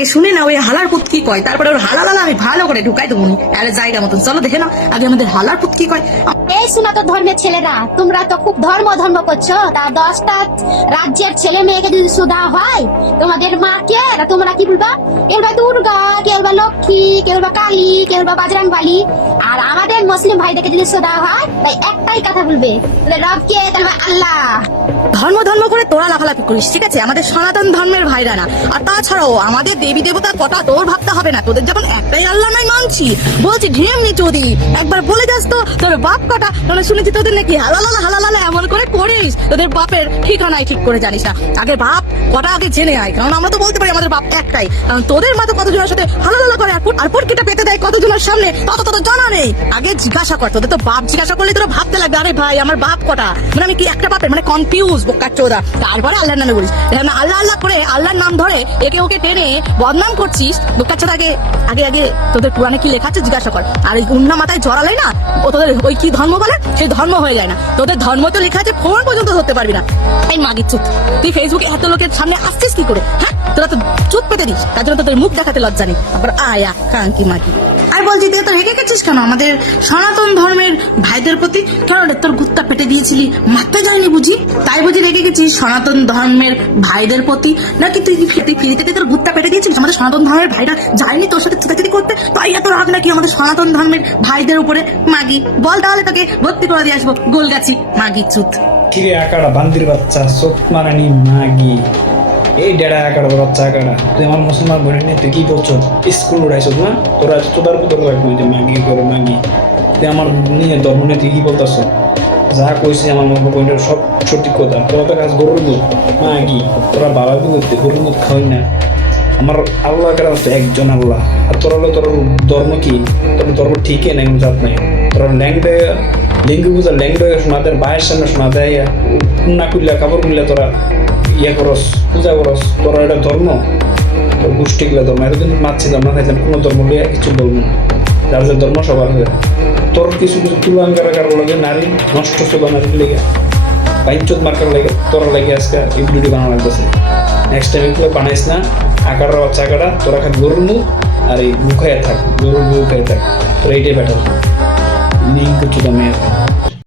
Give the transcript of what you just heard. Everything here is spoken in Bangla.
আগে শুনে না ওই হালার পুত কি কয়, তারপরে ওর হালালালা আমি ভালো করে ঢুকাই দেবো আরে জায়গা মতন। চলো দেখে না আগে আমাদের হালার পুত কি কয়। এই সনাতন ধর্মের ছেলেরা, তোমরা তো খুব ধর্ম ধর্ম করছো। তা 10টা রাজ্যের ছেলে মেয়েকে যদি সুধা হয়, তোমাদের মাকে তোমরা কি বলবা? কেউ বা দুর্গা, কেউ বা লক্ষ্মী, কেউ বা কালী, কেউ বা বাজরাংবালী। আর আমাদের মুসলিম ভাইদেরকে যদি সুধা হয়, তাই একটাই কথা বলবে, রবকে, তাহলে আল্লাহ। ধর্ম ধর্ম করে তোরা লাফালাফি করিস, ঠিক আছে? আমাদের সনাতন ধর্মের ভাইরা না। আর তাছাড়াও আমাদের দেবী দেবতার কথা তোর ভাবতে হবে না। তোদের যখন একটাই আল্লাহ নাই মানছি, বলছি ঢেমনি চৌধুরী একবার বলে যাস তো তোর বাপ কটা। তোরা শুনেছি তোদের নাকি হালালালা হালালালা এমন করে করিস, তোদের বাপের ঠিকানাই ঠিক করে জানিস না। আগে বাপ কটা আগে জেনে আয়, কারণ আমরা তো বলতে পারি আমাদের বাপ একটাই। কারণ তোদের মতো কতজনের সাথে হালালালা করে আর পুটকিটা পেতে দেয় কতজনের সামনে, তত জানা নেই। আগে জিজ্ঞাসা কর, তোদের তো বাপ জিজ্ঞাসা করলে তোরা ভাবতে লাগবে আরে ভাই আমার বাপ কটা, মানে আমি কি একটা বাপের, মানে কনফিউজ বোকার চোদা। তারপরে আল্লাহর নামে বলিস, আল্লাহ আল্লাহ করে আল্লাহর নাম ধরে একে ওকে টেনে বদনাম করছিস বোকার চোদা। আগে আগে আগে তোদের পুরাণে কি লেখা আছে জিজ্ঞাসা কর। আর এই উন্না মাথায় জড়ালাই না, ও তোদের ওই কি ধর্ম বলে সেই ধর্ম হয়ে যায় না। তোদের ধর্ম তো লেখা আছে, ফোন পর্যন্ত ধরতে পারবি না। এই মাগির চুত, তুই ফেসবুকে এত লোকের সামনে আসছিস কি করে? হ্যাঁ, তোরা তো চুত পেতে দিস, তার জন্য তোদের মুখ দেখাতে লজ্জা নেই। আবার আয়া কাঙ্কি মাগি। আর বলছি তুই তো রেখে গেছিস কেন আমাদের সনাতন ধর্মের ভাইদের প্রতি? কেন রে, তোর গুত্তা পেটে দিয়েছিলি, মারতে যায়নি বুঝি, তাই বুঝি রেখে গেছিস সনাতন ধর্মের ভাইদের প্রতি? নাকি তুই ফিরে থেকে তোর গুত্তা পেটে দিয়েছিস? আমাদের সনাতন ধর্মের ভাইরা যায়নি তোর সাথে চিতাচিতি করতে, তাই এত রাগ নাকি আমাদের সনাতন ধর্মের ভাইদের উপরে? মাগি বল, তাহলে তোকে ভর্তি করে দিয়ে আসবো গোলগাছি মাগি চুত। কিরে আকাড়া বান্দির বাচ্চা, চোখ মারানি মাগি, এই ডেড়া আকাড়া বাচ্চা আকাড়া, তুই আমার মুসলমান বোনের নিয়ে তুই কি করছো? স্কুল উড়াইছো না তোরা? তোদের তোর মাগি করে মাগি, তুই আমার নিয়ে ধর্ম নিয়ে তুই কি বলতেছো? যা কইছি আমার মা বোনের সব সঠিক কথা। তোরা তো কাজ গরুর দুধ মাগি, তোরা বাবা করতে গরুর দুধ খাওয়াই না। আমার আল্লাহ কারা হচ্ছে একজন আল্লাহ। আর তোরা হলো তোর ধর্ম কি? তোর ধর্ম ঠিকই নাই, জাত নাই। তোরা ল্যাংডে লিঙ্গি বুঝা ল্যাংডে শোনাদের বায়ের সামনে শোনা দেয় না করলে কাপড় করলে তোরা ইয়ে করস, পূজা করস। তোরা এটা ধর্ম, তোর গোষ্ঠী গুলা ধর্ম। এতদিন মারছি ধর্ম খাইছিলাম, কোনো ধর্ম লিয়ে কিছু বলবো না। যার যে ধর্ম সবার হয়ে তোর কিছু কিছু তুলাঙ্গারা কারো লাগে নারী নষ্ট চোলা নারীর লেগে বাইচত মার্কার লাগে তোরা লাগে আজকে এই ভিডিওটি বানানো লাগতেছে। নেক্সট টাইম এগুলো বানাইস না। আকাররা বাচ্চা আকারা, তোরা খালি গরুর মুখ আর এই মুখাইয়া থাক, গরুর মুখাইয়া থাক, তোরা এইটাই বেটার। লিঙ্ক চোদা মেয়ের।